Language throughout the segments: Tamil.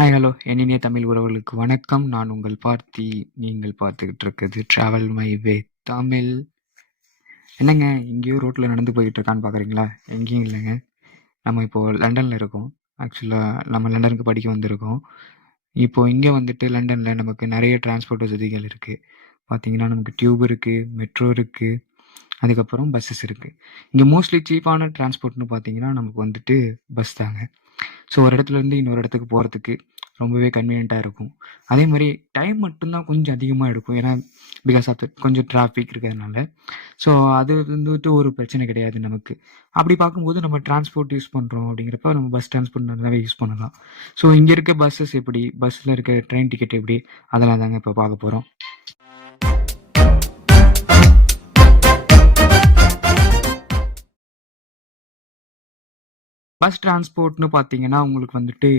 ஹாய் ஹலோ இனிய தமிழ் உறவுகளுக்கு வணக்கம். நான் உங்கள் பார்த்தி. நீங்கள் பார்த்துக்கிட்டு இருக்கிறது ட்ராவல் மை வே தமிழ். என்னங்க எங்கேயோ ரோட்டில் நடந்து போய்கிட்டு இருக்கான்னு பார்க்குறீங்களா? எங்கேயும் இல்லைங்க. நம்ம இப்போது லண்டனில் இருக்கோம். ஆக்சுவலாக நம்ம லண்டனுக்கு படிக்க வந்திருக்கோம். இப்போது இங்கே வந்துட்டு லண்டனில் நமக்கு நிறைய டிரான்ஸ்போர்ட் வசதிகள் இருக்குது. பார்த்தீங்கன்னா நமக்கு டியூப் இருக்குது, மெட்ரோ இருக்குது, அதுக்கப்புறம் பஸ்ஸஸ் இருக்குது. இங்கே மோஸ்ட்லி சீப்பான டிரான்ஸ்போர்ட்னு பார்த்தீங்கன்னா நமக்கு வந்துட்டு பஸ் தாங்க. ஸோ ஒரு இடத்துலேருந்து இன்னொரு இடத்துக்கு போகிறதுக்கு ரொம்பவே கன்வீனியண்ட்டாக இருக்கும். அதே மாதிரி டைம் மட்டும்தான் கொஞ்சம் அதிகமாக எடுக்கும். ஏன்னா பிகாஸ் ஆஃப் கொஞ்சம் டிராஃபிக் இருக்கிறதுனால. ஸோ அது வந்துட்டு ஒரு பிரச்சனை கிடையாது நமக்கு. அப்படி பார்க்கும்போது நம்ம டிரான்ஸ்போர்ட் யூஸ் பண்ணுறோம் அப்படிங்கிறப்ப நம்ம பஸ் டிரான்ஸ்போர்ட் நல்லாவே யூஸ் பண்ணலாம். ஸோ இங்கே இருக்க பஸ்ஸஸ் எப்படி, பஸ்ஸில் இருக்க ட்ரெயின் டிக்கெட் எப்படி, அதெல்லாம் தாங்க இப்போ பார்க்க போகிறோம். பஸ் டிரான்ஸ்போர்ட்னு பார்த்தீங்கன்னா உங்களுக்கு வந்துட்டு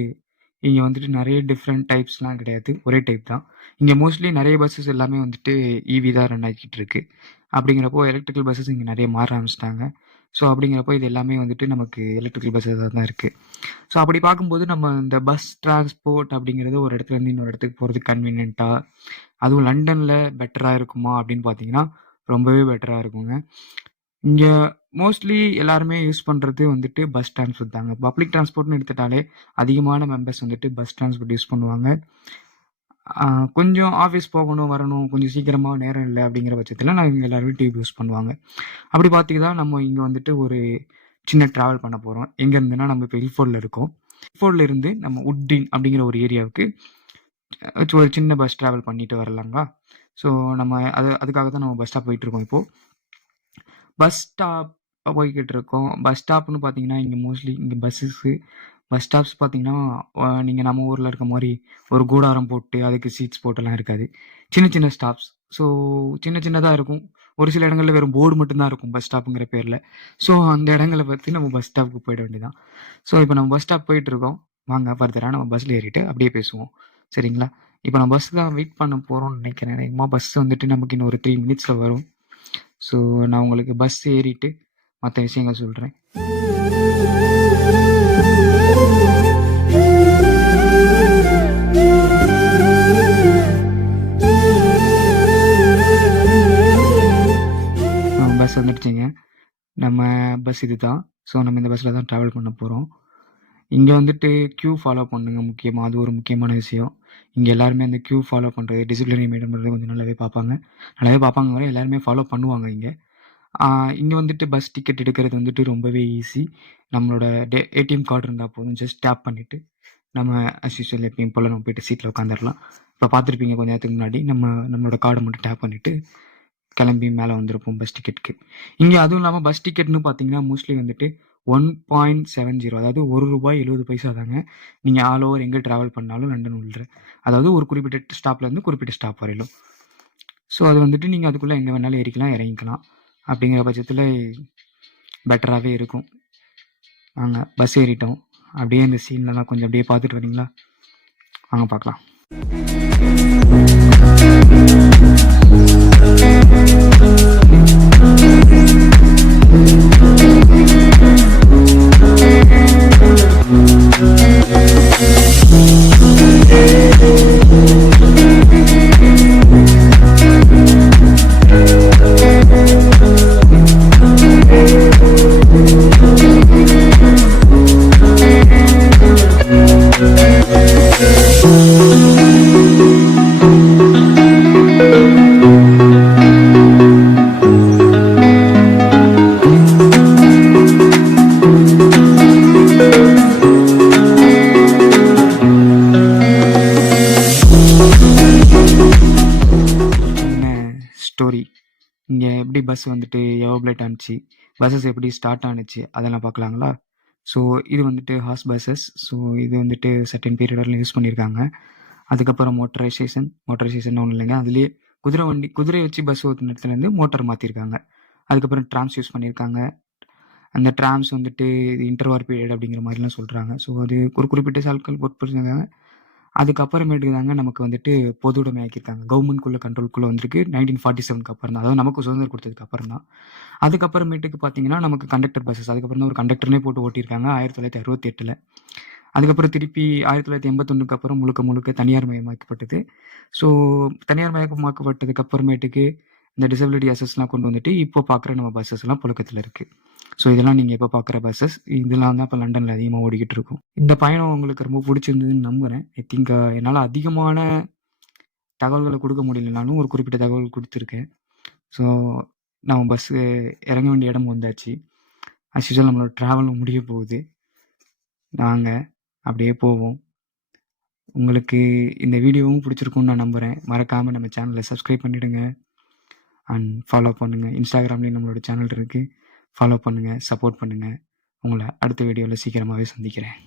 இங்கே வந்துட்டு நிறைய டிஃப்ரெண்ட் டைப்ஸ்லாம் கிடையாது, ஒரே டைப் தான். இங்கே மோஸ்ட்லி நிறைய பஸ்ஸஸ் எல்லாமே வந்துட்டு இவி தான் ரன் ஆகிக்கிட்டு இருக்கு. அப்படிங்கிறப்போ எலக்ட்ரிக்கல் பஸ்ஸஸ் இங்கே நிறைய மாற ஆரம்பிச்சிட்டாங்க. ஸோ அப்படிங்கிறப்போ இது எல்லாமே வந்துட்டு நமக்கு எலக்ட்ரிக்கல் பஸ்ஸஸாக தான் இருக்குது. ஸோ அப்படி பார்க்கும்போது நம்ம இந்த பஸ் டிரான்ஸ்போர்ட் அப்படிங்கிறது ஒரு இடத்துலேருந்து இன்னொரு இடத்துக்கு போகிறதுக்கு கன்வீனியண்ட்டாக, அதுவும் லண்டனில் பெட்டராக இருக்குமா அப்படின்னு பார்த்தீங்கன்னா ரொம்பவே பெட்டராக இருக்குங்க. இங்கே மோஸ்ட்லி எல்லாருமே யூஸ் பண்ணுறது வந்துட்டு பஸ் டிரான்ஸ்போர்ட் தாங்க. பப்ளிக் டிரான்ஸ்போர்ட்னு எடுத்துட்டாலே அதிகமான மெம்பர்ஸ் வந்துட்டு பஸ் டிரான்ஸ்போர்ட் யூஸ் பண்ணுவாங்க. கொஞ்சம் ஆஃபீஸ் போகணும் வரணும், கொஞ்சம் சீக்கிரமாக நேரம் இல்லை அப்படிங்கிற பட்சத்தில் நாங்கள் எல்லாருமே டியூப் யூஸ் பண்ணுவாங்க. அப்படி பார்த்திங்கன்னா நம்ம இங்கே வந்துட்டு ஒரு சின்ன ட்ராவல் பண்ண போகிறோம். எங்கேருந்துன்னா நம்ம இப்போ இல்ஃபோர்டில் இருக்கோம். இல்ஃபோர்டில் இருந்து நம்ம உட்டின் அப்படிங்கிற ஒரு ஏரியாவுக்கு ஒரு சின்ன பஸ் ட்ராவல் பண்ணிட்டு வரலாங்களா? ஸோ நம்ம அதுக்காக தான் நம்ம பஸ் ஸ்டாப் போயிட்டுருக்கோம் இப்போது. பஸ் ஸ்டாப் போய்கிட்டு இருக்கோம். பஸ் ஸ்டாப்னு பார்த்தீங்கன்னா இங்கே மோஸ்ட்லி இங்கே பஸ் ஸ்டாப்ஸ் பார்த்தீங்கன்னா நீங்கள் நம்ம ஊரில் இருக்க மாதிரி ஒரு கூடாரம் போட்டு அதுக்கு சீட்ஸ் போட்டுலாம் இருக்காது. சின்ன சின்ன ஸ்டாப்ஸ். ஸோ சின்ன சின்னதாக இருக்கும். ஒரு சில இடங்களில் வெறும் போர்டு மட்டும்தான் இருக்கும் பஸ் ஸ்டாப்புங்கிற பேரில். ஸோ அந்த இடங்களை பற்றி நம்ம பஸ் ஸ்டாப்புக்கு போயிட வேண்டியதான். ஸோ இப்போ நம்ம பஸ் ஸ்டாப் போயிட்டுருக்கோம். வாங்க ஃபர்தராக நம்ம பஸ்ஸில் ஏறிட்டு அப்படியே பேசுவோம். சரிங்களா? இப்போ நம்ம பஸ் தான் வெயிட் பண்ண போகிறோம்னு நினைக்கிறேன். அதிகமாக பஸ் வந்துட்டு நமக்கு இன்னும் ஒரு 3 மினிட்ஸில் வரும். ஸோ நான் உங்களுக்கு பஸ் ஏறிட்டு மற்ற விஷயங்கள் சொல்கிறேன். பஸ் வந்துடுச்சிங்க. நம்ம பஸ் இது தான். ஸோ நம்ம இந்த பஸ்ஸில் தான் ட்ராவல் பண்ண போகிறோம். இங்கே வந்துட்டு க்யூ ஃபாலோ பண்ணுங்க முக்கியமாக. அது ஒரு முக்கியமான விஷயம். இங்கே எல்லாருமே அந்த க்யூ ஃபாலோ பண்ணுறது, டிசிப்ளினை மெயின்டைன் பண்ணுறது கொஞ்சம் நல்லாவே பார்ப்பாங்க வர எல்லாருமே ஃபாலோ பண்ணுவாங்க இங்கே. இங்கே வந்துட்டு பஸ் டிக்கெட் எடுக்கிறது வந்துட்டு ரொம்பவே ஈஸி. நம்மளோட ஏடிஎம் கார்டு இருந்தால் போதும். ஜஸ்ட் டேப் பண்ணிவிட்டு நம்ம அஸ் யூசுவல் எப்பயும் போல் நம்ம போய்ட்டு சீட்டில் உட்காந்துடலாம். இப்போ பார்த்துருப்பீங்க கொஞ்ச நேரத்துக்கு முன்னாடி நம்மளோட கார்டை மட்டும் டேப் பண்ணிவிட்டு கிளம்பி மேலே வந்திருப்போம் பஸ் டிக்கெட்டுக்கு. இங்கே அதுவும் இல்லாமல் பஸ் டிக்கெட்னு பார்த்தீங்கன்னா மோஸ்ட்லி வந்துட்டு 1.70, அதாவது ₹1.70 தாங்க. நீங்கள் ஆல் ஓவர் எங்கே ட்ராவல் பண்ணாலும் லண்டன் உள்ள, அதாவது ஒரு குறிப்பிட்ட ஸ்டாப்லேருந்து குறிப்பிட்ட ஸ்டாப் வரையிலும். ஸோ அது வந்துட்டு நீங்கள் அதுக்குள்ளே எங்கே வேணாலும் ஏறிக்கலாம் இறங்கிக்கலாம். அப்படிங்கிற பட்சத்தில் பெட்டராகவே இருக்கும். வாங்க பஸ் ஏறிட்டோம். அப்படியே இந்த சீன்லலாம் கொஞ்சம் அப்படியே பார்த்துட்டு வரீங்களா? வாங்க பார்க்கலாம். ஸ்டோரி இங்கே எப்படி பஸ் வந்துட்டு எவாபரேட் ஆணுச்சு, பஸ்ஸஸ் எப்படி ஸ்டார்ட் ஆணுச்சு அதெல்லாம் பார்க்கலாங்களா? ஸோ இது வந்துட்டு ஹார்ஸ் பஸ்ஸஸ். ஸோ இது வந்துட்டு சர்டன் பீரியட் வரலாம் யூஸ் பண்ணியிருக்காங்க. அதுக்கப்புறம் மோட்டரைசேஷன் ஒன்றும் இல்லைங்க. அதுலேயே குதிரை வச்சு பஸ் ஓட்டுன இடத்துலேருந்து மோட்டர் மாற்றிருக்காங்க. அதுக்கப்புறம் ட்ராம்ஸ் யூஸ் பண்ணியிருக்காங்க. அந்த ட்ராம்ஸ் வந்துட்டு இன்டர்வார் பீரியட் அப்படிங்கிற மாதிரிலாம் சொல்கிறாங்க. ஸோ அது ஒரு குறிப்பிட்ட சாட்கள் ஒர்க் பண்ணியிருக்காங்க. அதுக்கப்புறமேட்டுக்கு தாங்க நமக்கு வந்துட்டு பொது உடைமை ஆக்கியிருக்காங்க. கவர்மெண்ட்குள்ளே கண்ட்ரோல்குள்ளே வந்திருக்கு 1947க்கு அப்புறம் தான். அதாவது நமக்கு சுதந்திரம் கொடுத்ததுக்கு அப்புறம் தான். அதுக்கப்புறமேட்டுக்கு பார்த்தீங்கன்னா நமக்கு கண்டக்டர் பஸ்ஸஸ், அதுக்கப்புறம் தான் ஒரு கண்டக்டர்னே போட்டு ஓட்டியிருக்காங்க 1968. அதுக்கப்புறம் திருப்பி 1981க்கு அப்புறம் முழுக்க முழுக்க தனியார் மயமாக்கப்பட்டது. ஸோ தனியார் மயமாக்கப்பட்டதுக்கு அப்புறமேட்டுக்கு இந்த டிசபிலிட்டி அசஸ்லாம் கொண்டு வந்துட்டு இப்போ பார்க்குற நம்ம பஸ்ஸஸ்லாம் புழக்கத்தில் இருக்குது. ஸோ இதெல்லாம் நீங்கள் இப்போ பார்க்குற பஸ்ஸஸ் இதெல்லாம் தான் இப்போ லண்டனில் அதிகமாக ஓடிக்கிட்டு இருக்கும். இந்த பயணம் உங்களுக்கு ரொம்ப பிடிச்சிருந்ததுன்னு நம்புகிறேன். ஐ திங்க் என்னால் அதிகமான தகவல்களை கொடுக்க முடியலனாலும் ஒரு குறிப்பிட்ட தகவல் கொடுத்துருக்கேன். ஸோ நம்ம பஸ்ஸு இறங்க வேண்டிய இடம் வந்தாச்சு. அஸ் யூசுவல் நம்மளோட ட்ராவலும் முடிய போகுது. நாங்கள் அப்படியே போவோம். உங்களுக்கு இந்த வீடியோவும் பிடிச்சிருக்கும்னு நான் நம்புகிறேன். மறக்காமல் நம்ம சேனலை சப்ஸ்கிரைப் பண்ணிவிடுங்க அண்ட் ஃபாலோ பண்ணுங்கள். இன்ஸ்டாகிராம்லேயும் நம்மளோட சேனல் இருக்குது. ஃபாலோ பண்ணுங்கள், சப்போர்ட் பண்ணுங்கள். உங்களை அடுத்த வீடியோவில் சீக்கிரமாகவே சந்திக்கிறேன்.